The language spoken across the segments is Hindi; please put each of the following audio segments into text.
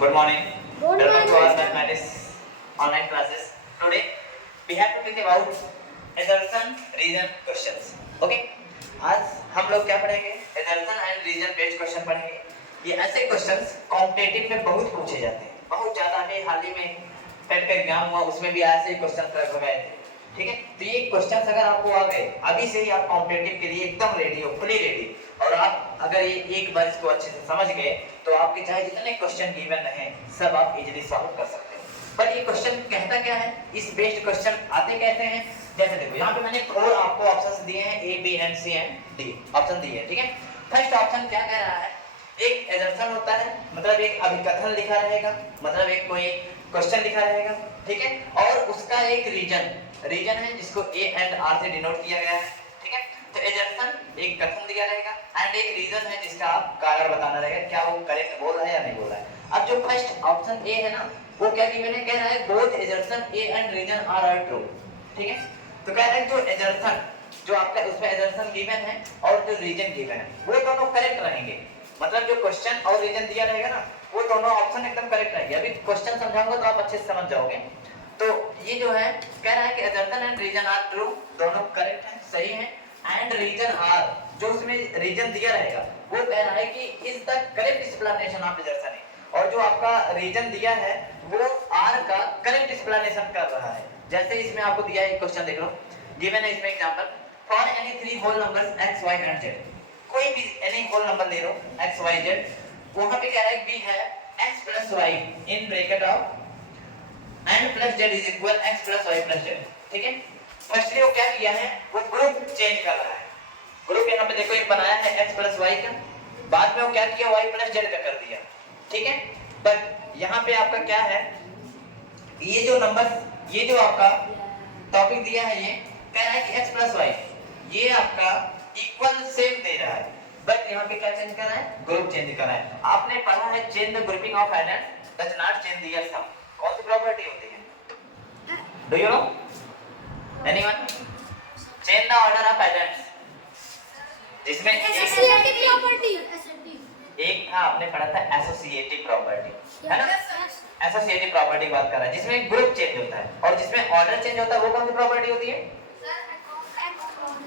Good morning. Good Welcome to our morning. mathematics online classes. Today we have to think about assertion reason questions. Okay? आज हम लोग क्या पढ़ेंगे? assertion and reason based question पढ़ेंगे. ये ऐसे questions कॉम्पिटिटिव में बहुत पूछे जाते हैं. बहुत ज़्यादा में हाल ही में टेट का एग्जाम हुआ उसमें भी ऐसे ही क्वेश्चन लगभग आए थे. ठीक है? तो ये क्वेश्चंस अगर आपको आ गए अभी से ही आप कॉम्पिटिटिव के लिए एकदम रेडी हो, फुली रेडी. और आप अगर ये एक बार इसको अच्छे से समझ गए तो आपके चाहे जितने क्वेश्चन गिवन रहे सब आप इजीली सॉल्व कर सकते हैं. बट ये क्वेश्चन कहता क्या है, इस बेस्ड क्वेश्चन आते कहते हैं. जैसे देखो यहाँ पे मैंने 4 आपको ऑप्शंस दिए हैं, A B and C and D option दिए हैं. ठीक है? फर्स्ट ऑप्शन क्या कह रहा है, एक एजम्पशन होता है, मतलब एक अभिकथन लिखा रहेगा, मतलब एक कोई क्वेश्चन लिखा रहेगा. ठीक है? और उसका एक रीजन है जिसको ए एंड आर से डिनोट किया गया है. ठीक है? तो एजम्पशन एक कथन दिया रहेगा एंड एक रीजन है जिसका आप कारण बताना रहेगा क्या वो करेक्ट बोल रहा है या नहीं बोल रहा है. अब जो फर्स्ट ऑप्शन ए है ना वो क्या गिवन है, कह रहा है both assumption A and reason are are. True है? तो कह रहा है जो एजम्पशन जो आपका उसमें एजम्पशन गिवन है और जो रीजन गिवन है वो दोनों करेक्ट रहेंगे. मतलब जो क्वेश्चन और रीजन दिया रहेगा ना वो दोनों ऑप्शन एकदम करेक्ट रहेंगे. अभी क्वेश्चन समझाऊंगा तो आप अच्छे से समझ जाओगे. तो ये जो है कह रहा है कि assumption and reason are true, दोनों करेक्ट है, सही है. एंड रीजन आर जो उसमें रीजन दिया रहेगा वो कह रहा है कि is the correct explanation of assumption है, और जो आपका रीजन दिया है वो आर का करेक्ट एक्सप्लेनेशन कर रहा है. जैसे इसमें आपको दिया है एक क्वेश्चन देख लो, गिवन है इसमें example for any 3 whole numbers x y and z. कोई भी एनी होल नंबर ले लो x y z, वहां पे कह रहा है b है x plus y in bracket of n plus z is equal x plus y plus z. ठीक है? फर्स्टली वो क्या किया है, वो ग्रुप चेंज कर रहा है. ग्रुप यहाँ पे देखो एक बनाया है x plus y का, बाद में वो क्या किया y plus z का कर दिया. ठीक है? बट यहाँ पे आपका क्या है, ये जो नंबर ये जो आपका टॉपिक दिया है ये कह रहा है कि x plus y ये आपका इक्वल सेम दे रहा है. बट यहाँ पे क्या चेंज कर रहा है, ग्रुप चेंज कर रहा है. आपने पढ़ा है change the grouping of element does not change the sum. कौन सी प्रॉपर्टी होती है, do you know anyone? Change the order of elements जिसमें एसोसिएटिव प्रॉपर्टी. एक था आपने पढ़ा था एसोसिएटिव प्रॉपर्टी, है ना? एसोसिएटिव प्रॉपर्टी बात कर रहा है जिसमें ग्रुप चेंज होता है और जिसमें ऑर्डर चेंज होता है. वो कौन सी प्रॉपर्टी होती है?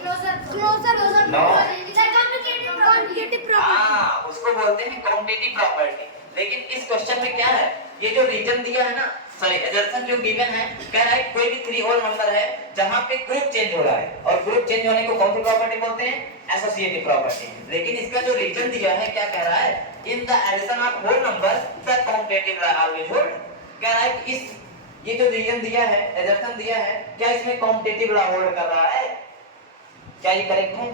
Closure No. Complicated property. हाँ, उसको बोलते हैं कॉम्पिटिटिव प्रॉपर्टी. लेकिन इस क्वेश्चन में क्या है, ये जो रीजन दिया है ना, सॉरी एजम्पशन जो गिवन है कह रहा है कोई भी 3 होल नंबर है जहां पे ग्रुप चेंज हो रहा है, और ग्रुप चेंज होने को कौन सी प्रॉपर्टी बोलते हैं, एसोसिएटिव प्रॉपर्टी. लेकिन इसका जो रीजन दिया है क्या कह रहा है, in the addition of whole number the competitive always hold. कह रहा है कि इस ये जो रीजन दिया है, एजम्पशन दिया है, क्या इसमें कॉम्पिटिटिव होल्ड कर रहा है? क्या ये करेक्ट है?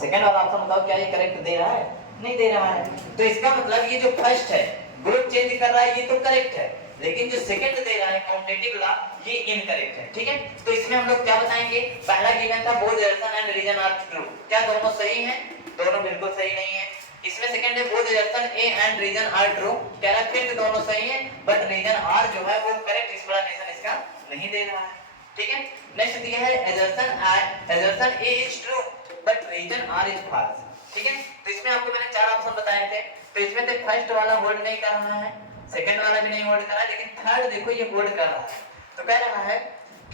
सेकंड वाला ऑप्शन बताओ, क्या ये करेक्ट दे रहा है? नहीं दे रहा है. तो इसका मतलब ये जो फर्स्ट है ग्रुप चेंज कर रहा है ये तो करेक्ट है, लेकिन जो सेकंड दे रहा है कॉम्पिटिटिव लॉ ये इनकरेक्ट है. ठीक है? तो इसमें हम लोग क्या बताएंगे, पहला गिवन था both assumption and reason are true. क्या दोनों सही हैं? दोनों बिल्कुल सही नहीं है. इसमें सेकंड है both assumption A and reason are are. कह रहा है फिर से दोनों सही हैं बट रीजन आर जो है वो करेक्ट एक्सप्लेनेशन इसका नहीं दे रहा है. ठीक है? नेक्स्ट दिया है assumption A is true but reason R is false. ठीक है? तो इसमें आपको मैंने 4 ऑप्शन बताए थे. तो इसमें से फर्स्ट वाला होल्ड नहीं कर रहा है, सेकंड वाला भी नहीं होल्ड कर रहा है, लेकिन थर्ड देखो ये होल्ड कर रहा है. तो कह रहा है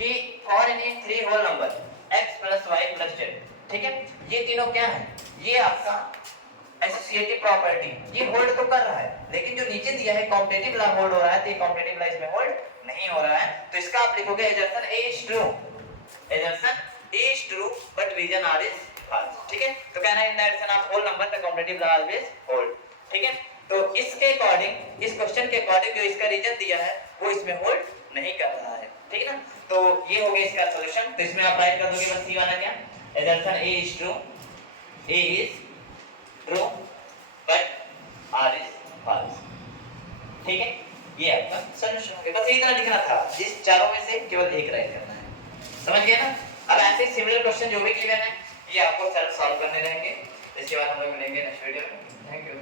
कि for any 3 whole number x plus y plus z. ठीक है? ये तीनों क्या है, ये आपका एसोसिएटिव प्रॉपर्टी ये होल्ड तो कर रहा है, लेकिन जो नीचे दिया है कॉम्पिटिटिव लॉ होल्ड हो रहा है, तो ये कॉम्पिटिटिव लॉ इसमें होल्ड नहीं हो रहा है. तो इसका आप लिखोगे assumption A is true, assumption A is true but reason R is false. ठीक है? तो कहना है in the addition of whole number the competitive law always hold. ठीक है? तो इसके अकॉर्डिंग इस क्वेश्चन के अकॉर्डिंग जो इसका रीजन दिया है वो इसमें होल्ड नहीं कर रहा है. ठीक है ना? तो ये हो गया इसका सॉल्यूशन. तो इसमें आप राइट कर दोगे बस सी वाला क्या, assumption A is true, A is true but R is false. ठीक है? ये आपका सॉल्यूशन हो गया. बस इतना लिखना था, जिस चारों में से केवल एक राइट करना है. समझ गए ना? अब ऐसे सिमिलर क्वेश्चन जो भी गिवन है ये आपको सेल्फ सॉल्व करने रहेंगे. इसके बाद हम लोग मिलेंगे नेक्स्ट वीडियो में. Thank you.